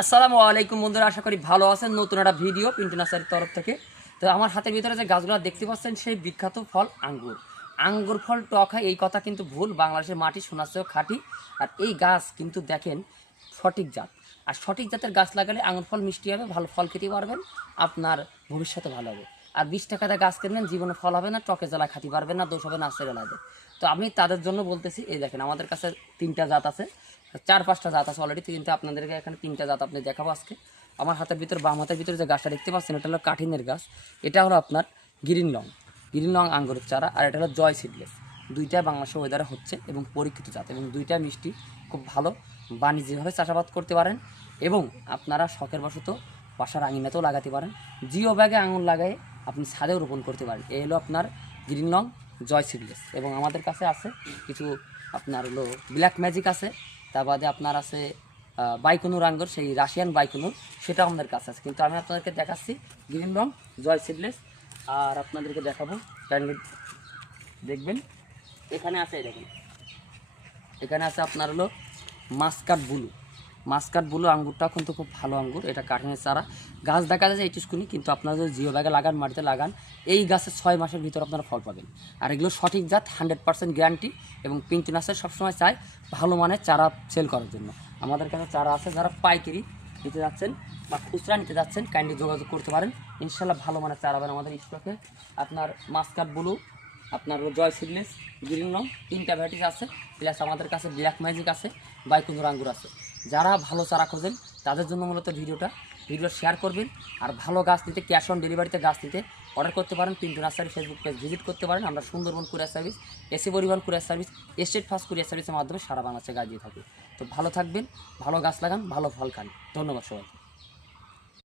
আসসালামু আলাইকুম বন্ধুরা, আশা করি ভালো আছেন। নতুন একটা ভিডিও পিন্টু নার্সারির তরফ থেকে। তো আমার হাতের ভিতরে যে গাছগুলো দেখতে পাচ্ছেন সেই বিখ্যাত ফল আঙ্গুর। আঙ্গুর ফল টক হয় এই কথা কিন্তু ভুল। বাংলাদেশের মাটি সোনার চেয়েও খাঁটি। আর এই গাছ কিন্তু দেখেন সঠিক জাত। আর সঠিক জাতের গাছ লাগালে আঙ্গুর ফল মিষ্টি হবে, ভালো ফল খেতে পারবেন, আপনার ভবিষ্যতে ভালো হবে। আর 20 টাকাতে গাছ কিনবেন, জীবনে ফল হবে না, টকে জ্বালা খাতে পারবেন না, দোষ হবে নার্সারি লাগে। তো আমি তাদের জন্য বলতেছি, এই দেখেন আমাদের কাছে 3টা জাত আছে, 4-5টা জাত আছে অলরেডি, কিন্তু আপনাদেরকে এখানে 3টা জাত আপনি দেখাবো আজকে। আমার হাতের ভিতর বাম হাতের ভিতরে যে গাছটা দেখতে পাচ্ছেন এটা হলো কাঠিনের গাছ। এটা হলো আপনার গ্রিন লং আঙ্গুরের চারা। আর এটা হলো জয় সিডলেস। দুইটাই বাংলাদেশের ওয়েদারে হচ্ছে এবং পরীক্ষিত জাত, এবং দুইটাই মিষ্টি, খুব ভালো বাণিজ্যিকভাবে চাষাবাদ করতে পারেন এবং আপনারা শখের বশত বাসার আঙিনাতেও লাগাতে পারেন। জিও ব্যাগে আঙুর লাগাই আপনি ছাদেও রোপণ করতে পারেন। এই হলো আপনার গ্রিন লং জয় সিডলেস। এবং আমাদের কাছে আছে কিছু আপনার হলো ব্ল্যাক ম্যাজিক আছে, তার বাদে আপনার আছে বাইকুনুর আঙ্গুর, সেই রাশিয়ান বাইকুনুর, সেটা আমাদের কাছে আছে। কিন্তু আমি আপনাদেরকে দেখাচ্ছি গ্রিন লং জয় সিডলেস। আর আপনাদেরকে দেখাবো, কাইন্ডলি দেখবেন। এখানে আছে, এই দেখুন, এখানে আছে আপনার হলো মাস্কাট বুলু আঙ্গুরটা কিন্তু খুব ভালো আঙ্গুর। এটা কাঠিনের চারা। গাছ দেখা যায় এইটুকুনি, কিন্তু আপনারা যদি জিও ব্যাগে লাগান, মাটিতে লাগান, এই গাছে 6 মাসের ভিতর আপনারা ফল পাবেন। আর এগুলো সঠিক জাত, 100% গ্যারান্টি। এবং পিন্টু নার্সারি সবসময় চায় ভালো মানের চারা সেল করার জন্য। আমাদের কাছে চারা আছে, যারা পাইকারি নিতে যাচ্ছেন বা খুচরা নিতে যাচ্ছেন কাইন্ডলি যোগাযোগ করতে পারেন। ইনশাল্লাহ ভালো মানের চারা পাবেন আমাদের স্টকে। আপনার মাস্কাট বুলু, আপনার জয় সিডলেস, গ্রিন লং, 3টা ভ্যারাইটিস আছে। প্লাস আমাদের কাছে ব্ল্যাক ম্যাজিক আছে, বাইকুন্দর আঙ্গুর আছে। যারা ভালো চারা খোঁজেন তাদের জন্য মূলত ভিডিও শেয়ার করবেন। আর ভালো গাছ নিতে, ক্যাশ অন ডেলিভারিতে গাছ নিতে অর্ডার করতে পারেন। Pintu nursery Facebook page visit করতে পারেন। আমরা সুন্দরবন কুরিয়ার সার্ভিস, এসি পরিবহন courier service, state first courier সার্ভিসের মাধ্যমে সারা বাংলাদেশে গাছ দিয়ে থাকি। তো ভালো থাকবেন, ভালো গাছ লাগান, ভালো ফল খান। ধন্যবাদ সবাই।